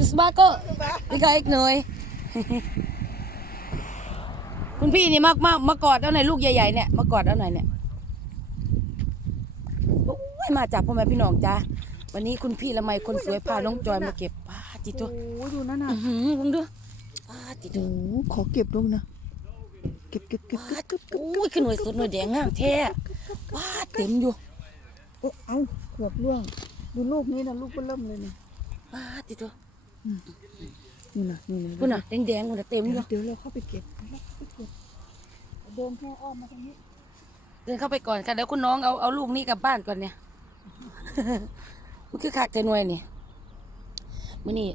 Is bako? Ikaw ik noy. คุณพี่นี่มามามากอดเอาหน่อยลูกใหญ่ๆเนี่ยมากอดเอาหน่อยเนี่ยโอ้ยมาจากพ่อแม่พี่น้องจ้าวันนี้คุณพี่ละไมคนสวยพาน้องจอยมาเก็บป้าจิตตัวโอ้ยดูนั่นน่ะอื้อหือมึงดูป้าจิตตัโอ้วขอเก็บลูกนะ เก็บเก็บเก็บป้าจุดโอ้ยขึ้นหน่วยสดหน่วยแดงงามแท้ป้าเต็มอยู่โอ้เอ้าขวบร่วง ดูลูกนี้นะลูกก็เริ่มเลยนี่ป้าจิตตัว นี่นะนี่นะคุณน่ะแดงๆคุณน่ะเต็มอเดี๋ยู่ยวเดี๋ยวเราเข้าไปเก็บเราเข้าไปเก็บเดินแค่อ้อมมาตรงนี้เดินเข้าไปก่อนค่ะเดี๋ยวคุณน้องเอาเอาลูกนี่กลับบ้านก่อนเนี่ยมันคือคักแต่หน่วยนี่มื้อนี้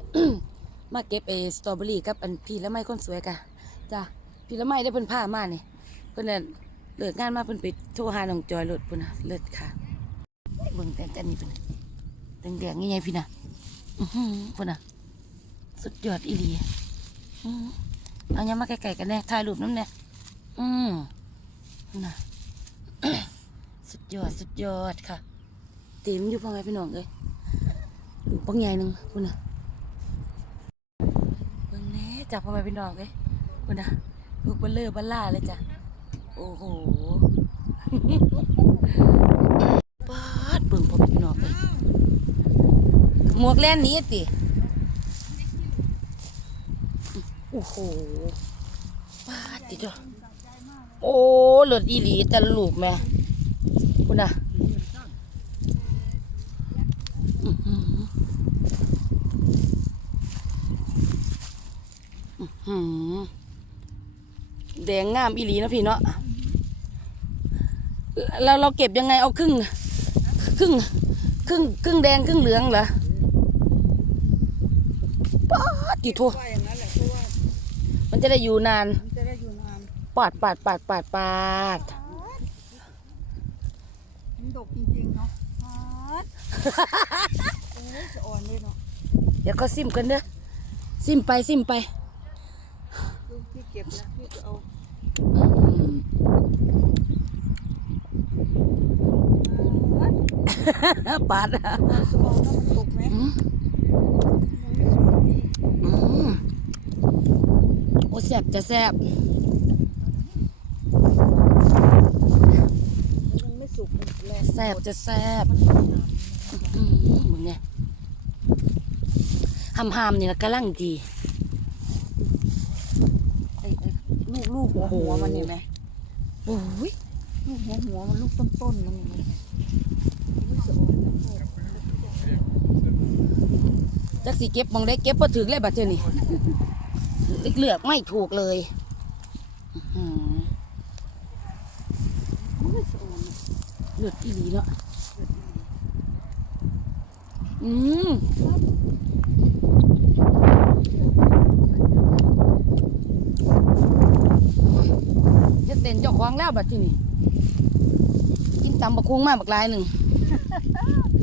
มาเก็บไอ้สตรอเบอรี่กับอันพี่ละไม้คนสวยกะจ้ะพี่ละไม้ได้เพิ่นพามานี่เพิ่นน่ะเลิกงานมาเพิ่นไปโทรหาน้องจอยรถเพิ่นน่ะเลิศค่ะเบิ่งแต่แต่นี่เพิ่นน่ะแดงๆนี่ไงพี่น่ะอื้อหือเพิ่นน่ะ สุดยอดอีหลีอื้อเอายังมาใกล้ๆกันแน่ถ่ายรูปน้ำแน่อืมน่ะสุดยอดสุดยอดค่ะ เต็มอยู่พ่อแม่พี่น้องเลยดูปังใหญ่หนึ่งคุณน่ะเบิ่งแน่จับพ่อแม่พี่น้องเลยคุณน่ะลูกเบลเลอร์บลล่าเลยจ้ะโอ้โหปาดเบิ่งพ่อแม่พี่น้องเลยหมวกแล่นนี้ติโอ้โหปาติจ้ะโอ้เลือดอีหลีแต่ลูกแม่คุณน่ะอื้อหืออื้อหือแดงงามอีหลีนะพี่เนาะแล้วเราเก็บยังไงเอาครึ่ง ครึ่ง ครึ่ง ครึ่งแดงครึ่งเหลืองเหรอป๊าดกี่ทว่ มันจะได้อยู่นาน มันจะได้อยู่นานปาดปาดปาดปาดปาดมันดกจริงๆเนาะฮัดโอ้ยจะอ่อนเลยเนาะเดี๋ยวก็ซิมกันเด้อซิมไปซิมไปลูกพี่เก็บนะพี่จะเอาอืมฮัดปาดสมองแล้วมันตกไหม อืม มันไม่สุกดี อืมโอ้แซบจะแซบมันไม่สุกมันแรงแซบจะแซบอืมมึงเนี่ยหำหามนี่ละกำลังดีไอ้ไอ้ลูกลูกหัวหัวมันเห็นไหมโอ้ยลูกหัวหัวมันลูกต้นต้นๆมันเห็นไหมลูกสะอ่อนนะพ่อจักสีเก็บมองได้เก็บพอถึงเลยบัดเจอนี่ เลือกไม่ถูกเลยอื้อหือโอ้ยสะอ่อนนะเลือดอีหลีเนาะอืมจะเต้นเจ้าของแล้วบัดที่นี่กินตำบักคุ้งมาบักลายหนึ่ง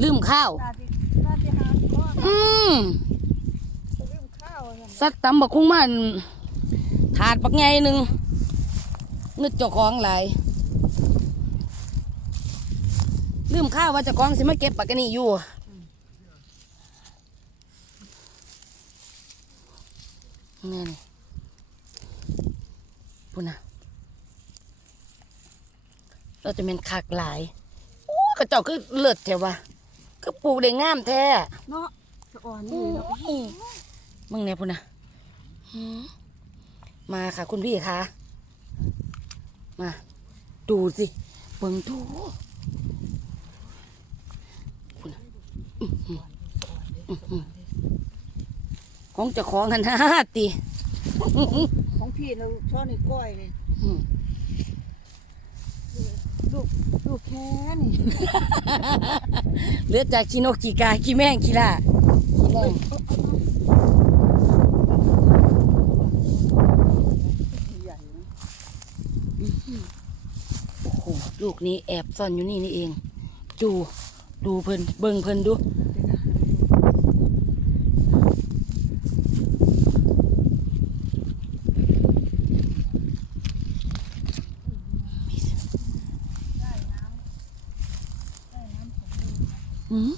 ลืมข้าวตาที่ตาที่หาข้ออืม จะลืมข้าวอะค่ะ สัตว์ตำบักคุ้งมาถาดบักไงหนึ่งนึกเจ้าของหลายลืมข้าวว่าเจ้าของสิมาเก็บปักกะนี่อยู่นี่นี่ปุ่นนะเราจะเป็นคักหลายโอ้กระเจ้าคือเลิศแท้วะก็ปลูกได้งามแท้เนาะสะอ่อนนี่โอ้เนาะย มึงเนี่ยพุ่นนะหืมมาค่ะคุณพี่คะมา ดูสิเบิ่งดูพุ่นน่ะอื้อหืออื้อหือของเจ้าของกันนะตีของพี่เราช่อนี่ก้อยเลยอืมลูกลูกแค่นี่เหลือจากขี้นกขี้กาขี้แม่งขี้ล่าขี้แม่ง ใหญ่นะ โอ้โห ลูกนี้แอบซ่อนอยู่นี่นี่เอง ดูดูเพิ่นเบิ่งเพิ่นดูอืม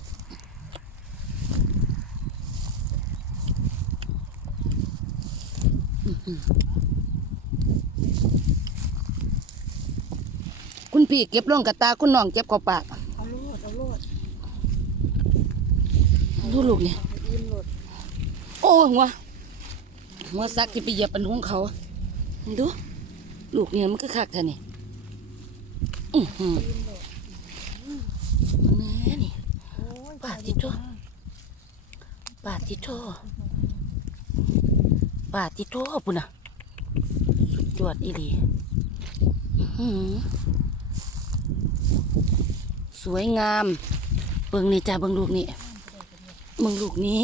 คุณพี่เก็บลงกระตาคุณน้องเก็บเข้าปากเอาโลดเอาโลดดูลูกเนี่ยอิ่มโลดโอ้หัวหัวซักที่ไปเหยียบป็นของเขาดูลูกเนี่ยมันก็คักท่านี่อือหืออิ่นี่ปาดจิโจ้ปาติโทปาติโทปุ่นน่ะสุดยอดอีหลีอือ สวยงาม เบิ่งนี่จ้าเบิ่งลูกนี่เบิ่งลูกนี่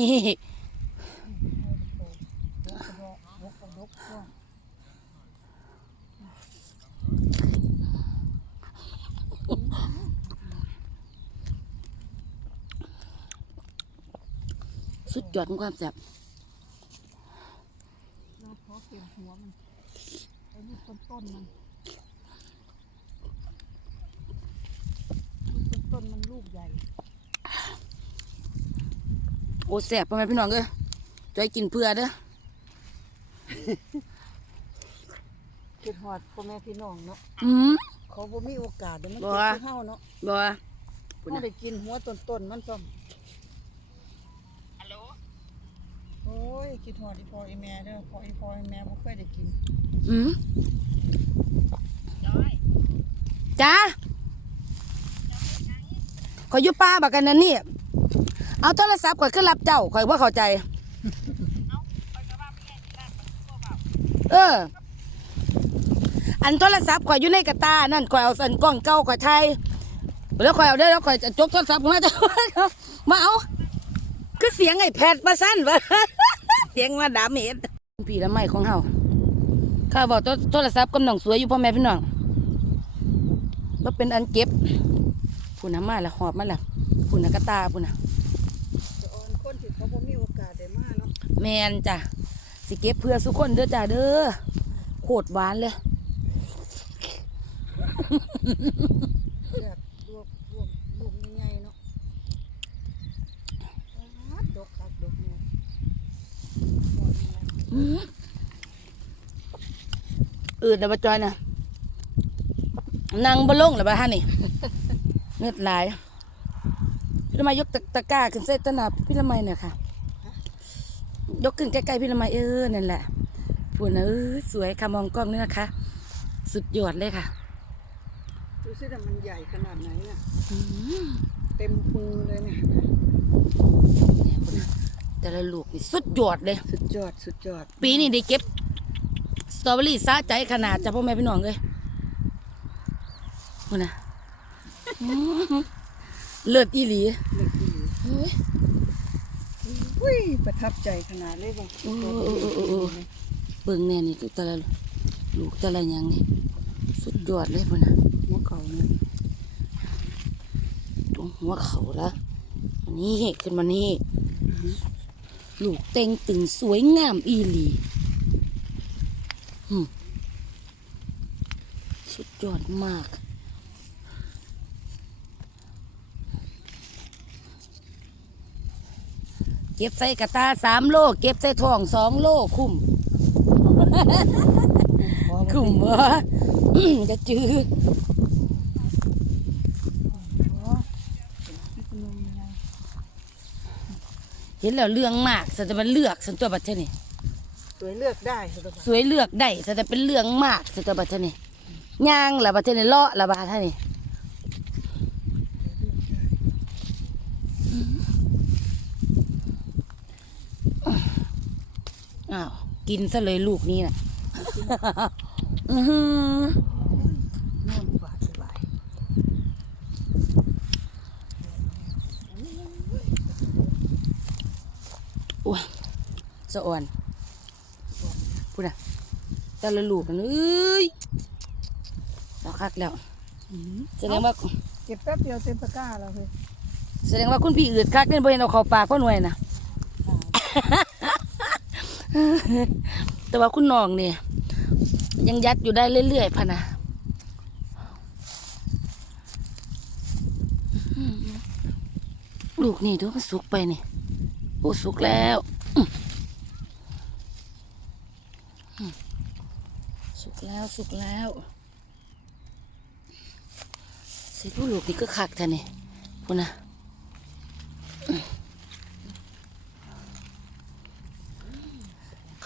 ดกกระดกช่วงสุดยอดความแซ่บเราขอเก็บหัวมันไอ้ลูกต้นต้นมันลูกต้ นๆมันลูกใหญ่ โอ้แซ่บพ่อแม่พี่น้องเอ้ยจอยกินเพื่อเด้อเก็บหอดพ่อแม่พี่น้องเนาะอืม เขาบ่มีโอกาสเดี๋ยวมันบ่เก็บว่าคือเฮาเนาะบ่ว่าปุ่นเฮาน่ะได้กินหัวต้นๆมันซ้ำฮัลโหลโอ้ยคิดหอดอีพ่ออีแม่เด้อพ่ออีพ่ออีแม่บ่เคยได้กิน อืมจ้า ขอยอยู่ป้าบักกันนั่นนี่ เอาโทรศัพท์ข่อยขึ้นรับเจ้าข่อยว่าเข้าใจ เออ อันโทรศัพท์ข่อยอยู่ในกระตา นั่นข่อยเอาสันกล้องเก่าข่อยไทยแล้วข่อยเอาได้แล้วข่อยจะจกโทรศัพท์มาจะมาเอา คือเสียงไอ้แพดมาสั้นวะเสียงมาดาเมจพี่ละไม่ของเฮาข้าบอกโทรโทรศัพท์กำลังสวยอยู่พ่อแม่พี่น้องว่าเป็นอันเก็บ พุ่นน่ะมาละหอบมาละพุ่นน่ะกระตาพุ่นน่ะจะอ่อนคนที่เขาบ่มีโอกาสได้มาเนาะแมนจ้ะสิเก็บเพื่อสุกคนเด้อจ้ะเด้อโคตรหวานเลยแซ่บลวกลวกลูกใหญ่ๆเนาะปาดดกคักดกเนี่ยหอดแม่อืมอืดเดี๋ยวบจอยนะนั่งบนลงหรือเปล่าฮะนี่ เงือดไหลาย พี่ละไมยกตะตะกร้าขึ้นเส้นตะหนาพี่ละไมเนี่ยค่ะ ยกขึ้นใกล้ๆพี่ละไมเออนั่นแหละพูดนะเออสวยค่ะมองกล้องนี่นะคะ สุดยอดเลยค่ะดูสิแต่มันใหญ่ขนาดไหนน่ะเต็มมือเลยเนี่ยเนี่ยพุ่นน่ะแต่ละลูกนี่สุดยอดเลย สุดยอด สุดยอด ปีนี้ได้เก็บสตรอเบอรี่สะใจขนาดจ้ะพ่อแม่พี่น้องเลยพุ่นนะ อื้อหือเลิศอีหลีเล็กดีเฮ้ยอุ้ยประทับใจขนาดเลยบ่โอ้โอ้โอ้โอ้โอ้เบิ่งแน่นี่แต่ละลูกแต่ละอย่างนี่สุดยอดเลยพุ่นนะหัวเขาเนี่ยตรงหัวเขาละอันนี้ขึ้นมานี่ลูกเต็งตึงสวยงามอีหลีอืมสุดยอดมาก ก็บใส่กระตาสามโลเก็บใส่ท้องสองโลคุ้มคุ้มบ่จะจื้อเห็นแล้วเรื่องมากสันจะเป็นเลือกสันตัวบัตรนี่สวยเลือกได้สุดยอดสวยเลือกได้สันจะเป็นเรื่องมากสันตัวบัตรนี่ย่างละบัตรนี่เลาะละบาท่านี่อ้าว กินซะเลยลูกนี้น่ะอื้อหือนอนสบายสบายอ้วนสะอ่อนพูดนะแต่ละลูกนั่นเอ้ยเราคักแล้วแสดงว่าเก็บแป๊บเดียวเต็มตะกร้าแล้วเฮ้ยแสดงว่าคุณพี่อืดคักเนี่ยบ่เห็นเอาเข้าปากพ่อหน่วยนะ แต่ว่าคุณน้องเนี่ย ยังยัดอยู่ได้เรื่อยๆพะนะลูกนี่ดูมันสุกไปนี่โอ้สุกแล้วสุกแล้วสุกแล้วเสร็จผู้ลูกนี่ก็คักแท้นี่พูนะอืม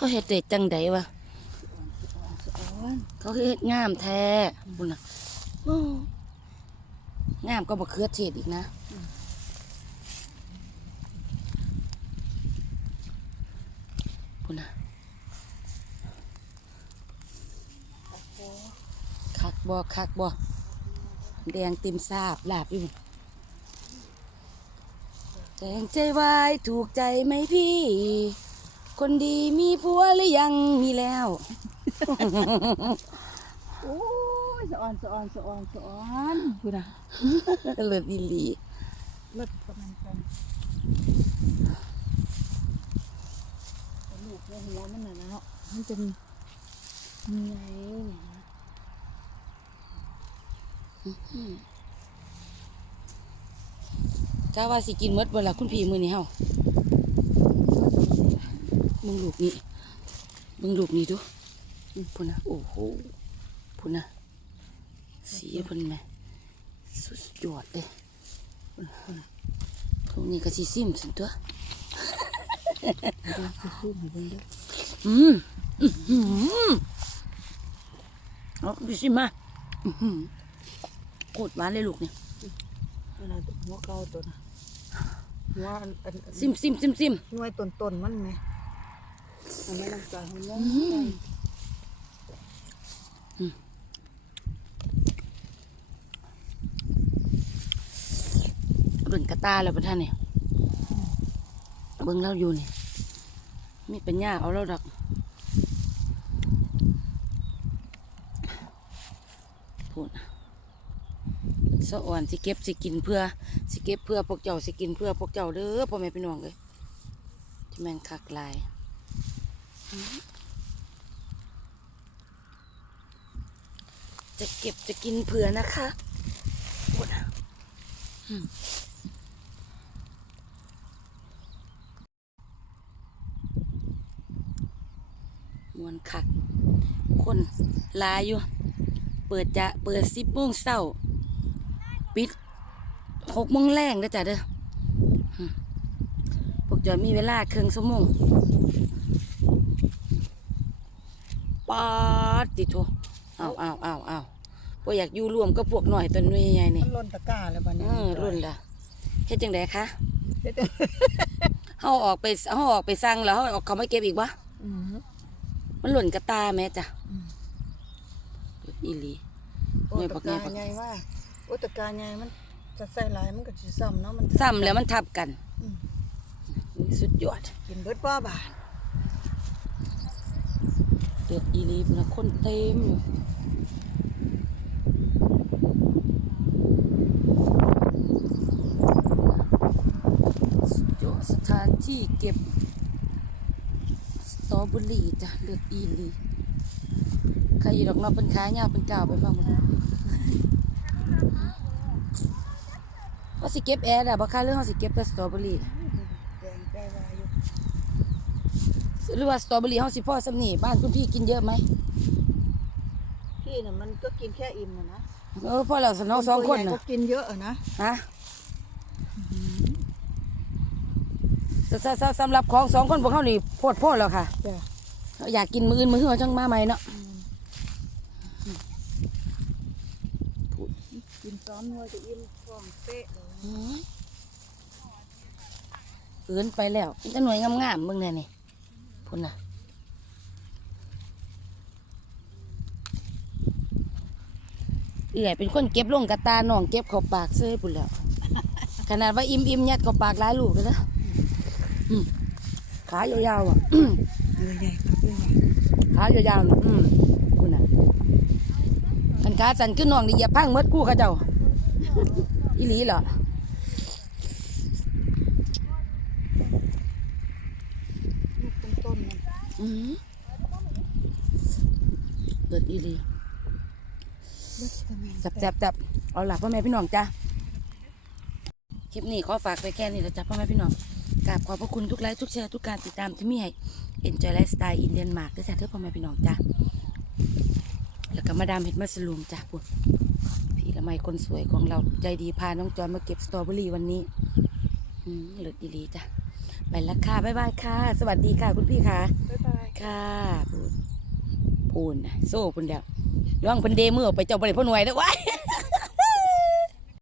เขาเฮ็ดเด็ดจังไดวะสะอ้อเขาเฮ็ดงามแท้พูดนะงามก็บะเขือเทศอีกนะพูดนะคักบ่คักบ่แดงเต็มซาบลาบอยู่แดงใจวายถูกใจไหมพี่ คนดีมีผัวหรือยังมีแล้ว โอ้ยสะอ้อนสะอ้อนสะอ้อนสะอ้อนพูดนะเลิศอีหลีเลิศประมาณกันลูกในหัวมันน่ะนะเนาะมันจะมีมีไงเนี่ยนะจ้าว่าสิกินหมดเวลาคุณพี่มือนี่เฮา มึงลูกนี่มึงลูกนี่ดูอืมพุ่นนะโอ้โหพุ่นนะสีพุ่นแม่สุดยอดเลยพุ่นพุ่นตรงนี้ก็สิซิมสันตัวเดี๋ยวจะสู้ให้เบิ่งเด้ออืมอือหือเอาดิซิมมาอื้อหือโคตรหวานเลยลูกนี่ตัวนั้นหัวเก่าตัวน่ะหัวอันอันอันซิมซิมซิมซิมหน่วยต้นต้นๆมันไหม อันนี้น้ำตาลหัวน้รุ่นกระตาแล้วปะท่านนี่เบิ่งเราอยู่นี่มีปัญญาเอาเราดอกพูดสะอ่อนสิเก็บสิกินเพื่อสิเก็บเพื่อพวกเจ้าสิกินเพื่อพวกเจ้าเด้อพ่อแม่พี่น้องเลยที่แมงคักลาย จะเก็บจะกินเผื่อนะคะพูดนะมวนคัก คนลายอยู่ เปิดจะเปิดสิบโมงเช้า ปิดหกโมงแรงเด้อจ้ะเด้อพวกจะมีเวลาครึ่งชั่วโมง ปาดติโทอ้าวอ้าวอ้าวอ้าวพวอยากอยู่รวมก็พวกหน่อยตัวนุ่ยใหญ่นี่มันล่นตะกร้าแล้วบัดเอนี้อรุ่นละเฮ็ดจังไดคะเฮ็ดจังเฮาออกไปเฮาออกไปสั่งแล้วเฮาออกเขามาเก็บอีกบ่อืมมันหล่นกระตาแม่จ้ะอืมอีหลีโอ้หน่วยตะบักกใหญ่ร้าบักใหญ่ว่าโอ้ตะกร้าใหญ่มันจะใส่หลายมันก็สิซ้ำเนาะมันซ้ำแล้วมันทับกันอืมสุดยอดกินเบิดบ่บาท เดือดอีหลีนะคนเต็มอยู่สุดยอดสถานที่เก็บ สตรอเบอรี่จ้ะเลือดอีลีใครอยู่ดอกเนอเป็นขายาวเป็นกาวไปฟังหมดเขาสิเก็บแอร์แหละบ่ค่าเรื่องเขาสิเก็บแต่สตรอเบอรี่ แดงแปรวาอยู่ หรือว่าสตรอเบอรี่เขาสิพ่อสำนี่บ้านคุณพี่กินเยอะไหมพี่น่ะมันก็กินแค่อิ่มน่ะนะเออพ่อเราสนองสองคนตัวใหญ่นะก็กินเยอะอะนะฮะสสสสำหรับของสองคนพวกเขานี่โพดโพดแล้วค่ะ จ้ะเราอยากกินมืออื่นมือเขาจังมาใหม่เนาะกินซ้อมนัวจะอิ่มท้องเป๊ะเลยอืมเกินไปแล้วมันจะหน่วยงามๆมึงเนี่ยนี่ พุ่นน่ะเอื่อยเป็นคนเก็บลงกระตาหน้องเก็บเข้าปากเซ้ยพุ่นแล้ว ขนาดว่าอิ่มอิ่มๆยัดเข้าปากหลายลูกเลยนะขายาวๆอะขายาวๆนะอืมคุณน่ะขันขาสั่นขึ้นน้องนี่อย่าพังเมดกู้เขาเจ้าอีหลีเหรอ ลูกต้นๆมัน อืม เกิดอีหลีเลือดจะแม่นจับจับจับเอาล่ะพ่อแม่พี่น้องจ้าคลิปนี้ขอฝากไปแค่นี้แล้วจ้ะพ่อแม่พี่น้องกราบขอบพระคุณทุกไลค์ทุกแชร์ทุกการติดตามที่มีให้ Enjoy Lifestyle in Denmark ด้วยจ้ะเธอพ่อแม่พี่น้องจ้ะแล้วก็มาดามเห็ดมัสลูมจ้ะปุ่นพี่ละไมคนสวยของเราใจดีพาน้องจอยมาเก็บสตรอเบอรี่วันนี้อืมเลิศดีๆจ้ะไปและค่ะบ๊ายบายค่ะ สวัสดีค่ะคุณพี่ค่ะบ๊ายบาย ค่ะพูนพูนนะโซ่พูนเดียวร้องเพันเดมือออกไปเจ้าบริพ่อหน่วยเด้ว้าย